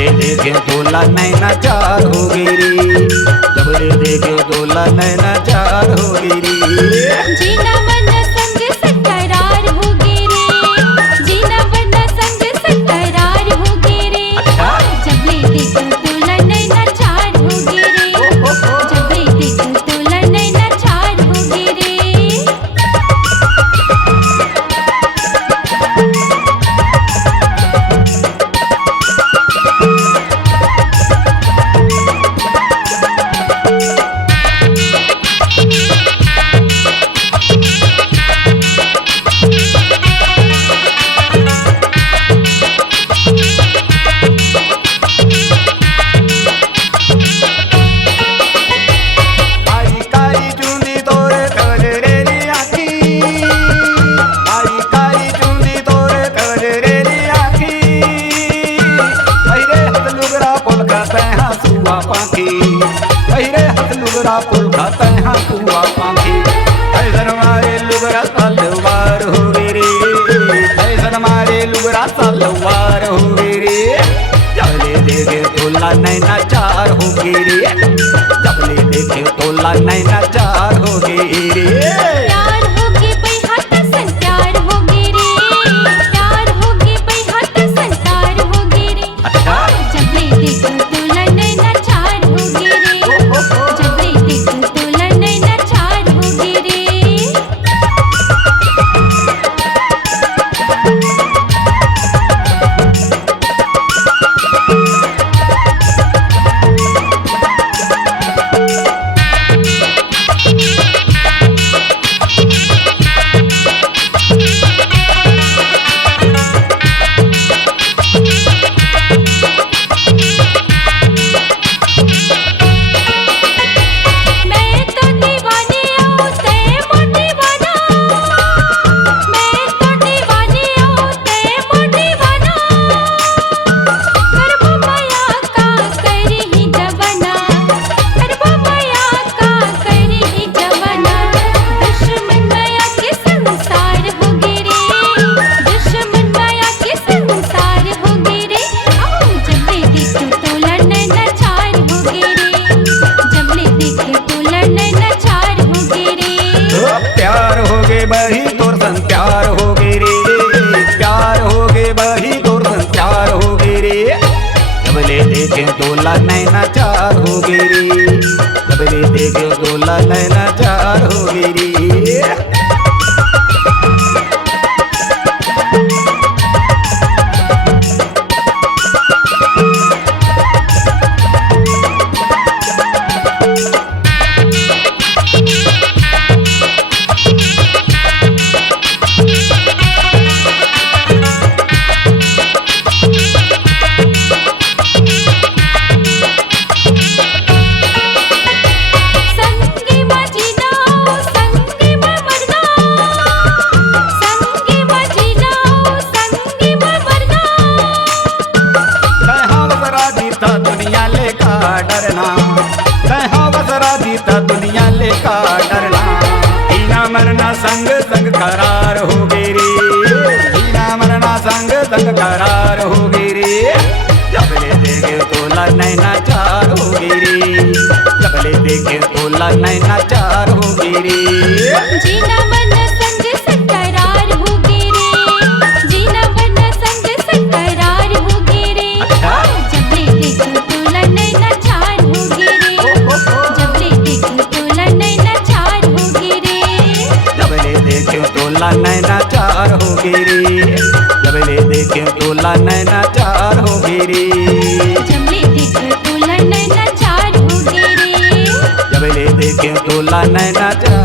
जबले देखे तोला नैना चार हो गिरी, जबले देखे तोला नैना चार हो गिरी। जीना मन संग सकरार हो गिरे, जीना मन संग सकरार हो गिरे। जबले देखे तोला नैना चार हो गिरे, जबले देखे तोला नैना चार हो गिरे। पुल खाते हैं कुआ पाखी, ऐसन मारे लुगरा तलवार हो गिरी, ऐसन मारे लुगरा तलवार हो गिरी। जबले देखे तोला नैना चार हो गिरी, जबले देखे तोला नैना चार हो गिरी। प्यार होगे बैहाट संचार हो गिरे, प्यार होगे बैहाट संचार हो गिरे। जबले देखे तोला नैना चार हो गिरे, जबले देखे तोला नैना चार हो गिरे। प्यार हो गए बही तोर संचार हो गिरी, प्यार हो गए बही तोर संचार हो गिरी। जबले देखे तोला नैना चार हो गिरी, जबले देखे तोला नैना चार हो गिरी। दुनिया लेका डरना, कहाँ वसरा जीता दुनिया लेका डरना। जीना मरना संग संग करार हो गिरी, जीना मरना संग संग करार हो गिरी। जबले देखे तोला नैना चार हो गिरी, जबले देखे तोला नैना चार हो गिरी। जीना मन संग सकरार हो गिरे, जीना मन संग सकरार हो गिरे। जबले देखे तोला नैना चार हो गिरे, जबले देखे तोला नैना चार हो गिरे। जबले देखे तोला नैना चार हो गिरी, जबले देखे तोला नैना चार हो गिरी। जबले देखे तोला नैना चार हो गिरे, जबले देखे तोला नैना चार